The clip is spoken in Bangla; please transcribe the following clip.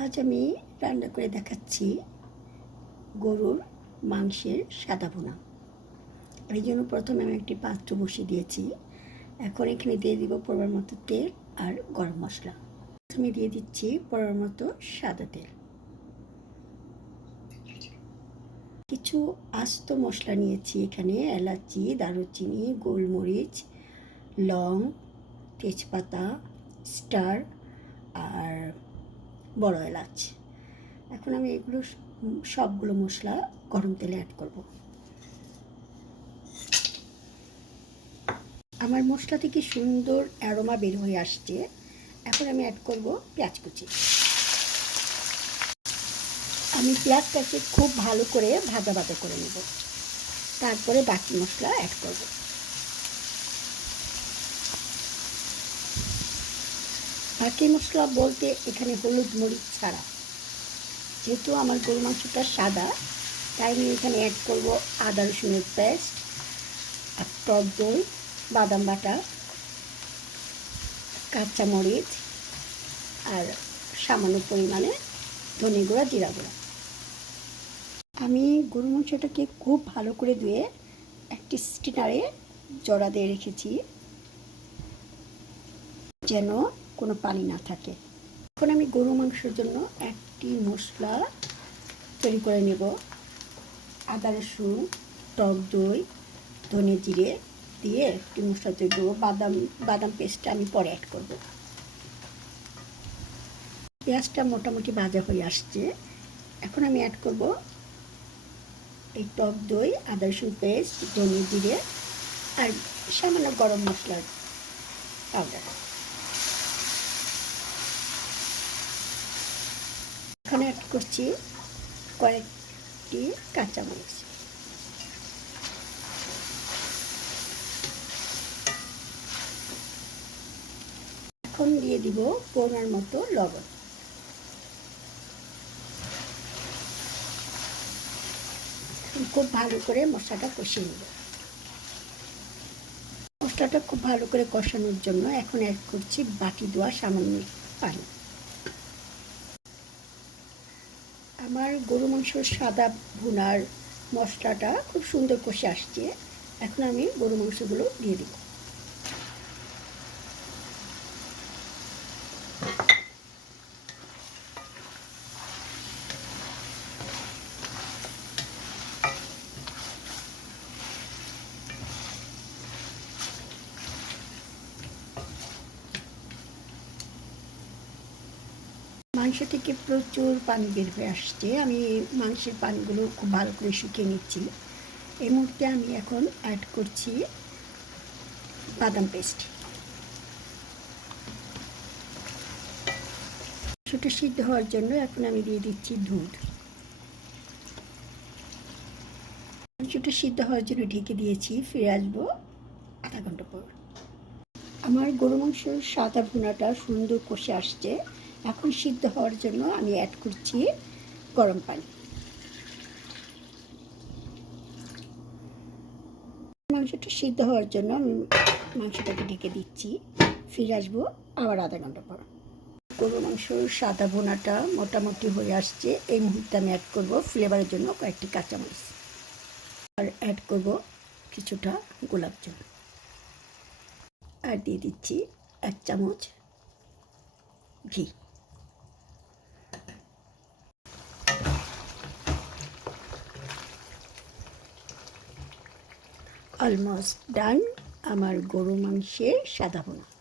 আজ আমি রান্না করে দেখাচ্ছি গরুর মাংসের সাদা বোনা এই জন্য প্রথমে আমি একটি পাত্র বসিয়ে দিয়েছি। এখন এখানে দিয়ে দিব পরিমাণ মতো তেল আর গরম মশলা। প্রথমে দিয়ে দিচ্ছি পরিমাণ মতো সাদা তেল। কিছু আস্ত মশলা নিয়েছি এখানে, এলাচি, দারুচিনি, গোলমরিচ, লং, তেজপাতা, স্টার আর বড় এলাচ। এখন আমি এগুলো সবগুলো মশলা গরম তেলে অ্যাড করব। আমার মশলা থেকে সুন্দর অ্যারোমা বের হয়ে আসছে। এখন আমি অ্যাড করব পেঁয়াজ কুচি। আমি পেঁয়াজটাকে খুব ভালো করে ভাজা ভাজা করে নেব। তারপরে বাকি মশলা অ্যাড করব। বাকি মশলা বলতে এখানে হলুদ মরিচ ছাড়া। যেহেতু আমার গরু মাংসটা সাদা, তাই আমি এখানে অ্যাড করব আদা রসুনের পেস্ট আর টক দই, বাদাম বাটা কাঁচামরিচ আর সামান্য পরিমাণে ধনে গুঁড়া, জিরা গুঁড়া। আমি গরু মাংসটাকে খুব ভালো করে ধুয়ে একটি স্টিনারে জড়া দিয়ে রেখেছি। যেন কোনো পানি না থাকে। এখন আমি গরু মাংসের জন্য একটি মশলা তৈরি করে নেব। আদা রসুন, টক দই, ধনে জিরে দিয়ে একটি মশলা তৈরি করব। বাদাম বাদাম পেস্টটা আমি পরে অ্যাড করব। পেঁয়াজটা মোটামুটি ভাজা হয়ে আসছে। এখন আমি অ্যাড করব এই টক দই, আদা রসুন পেস্ট, ধনে জিরে আর সামান্য গরম মশলার পাউডার এখানে অ্যাড করছি কয়েকটি কাঁচামরিচ। এখন দিয়ে দিব পরিমাণ মতো লবণ। খুব ভালো করে মশলাটা কষিয়ে নেব। মশলাটা খুব ভালো করে কষানোর জন্য এখন অ্যাড করছি বাটি দেওয়া সামান্য পানি। আমার গরু, মাংসর সাদা ভুনার মশলাটা খুব সুন্দর কষে আসছে। এখন আমি গরু, মাংসগুলো দিয়ে দেবো। মাংস থেকে প্রচুর পানি বের হয়ে আসছে। আমি মাংসের পানিগুলো খুব ভালো করে শুকিয়ে নিচ্ছি। এই মুহূর্তে আমি এখন অ্যাড করছি বাদাম পেস্ট মাংসটা সিদ্ধ হওয়ার জন্য এখন আমি দিয়ে দিচ্ছি দুধ। মাংসটা সিদ্ধ হওয়ার জন্য ঢেকে দিয়েছি, ফিরে আসব আধা ঘণ্টা পর। আমার গরু মাংসের সাদা ভুনাটা সুন্দর কষে আসছে। এখন সিদ্ধ হওয়ার জন্য আমি অ্যাড করছি গরম পানি। মাংসটা সিদ্ধ হওয়ার জন্য আমি মাংসটাকে ঢেকে দিচ্ছি। ফিরে আসব আবার আধা ঘণ্টা পর। গরু মাংস সাদা ভোনাটা মোটামুটি হয়ে আসছে। এই মুহূর্তে আমি অ্যাড করব ফ্লেভারের জন্য কয়েকটি কাঁচামরিচ। আর অ্যাড করব কিছুটা গোলাপ জল। আর দিয়ে দিচ্ছি এক চামচ ঘি। অলমোস্ট ডান আমার গরু মাংসের সাদা ভুনা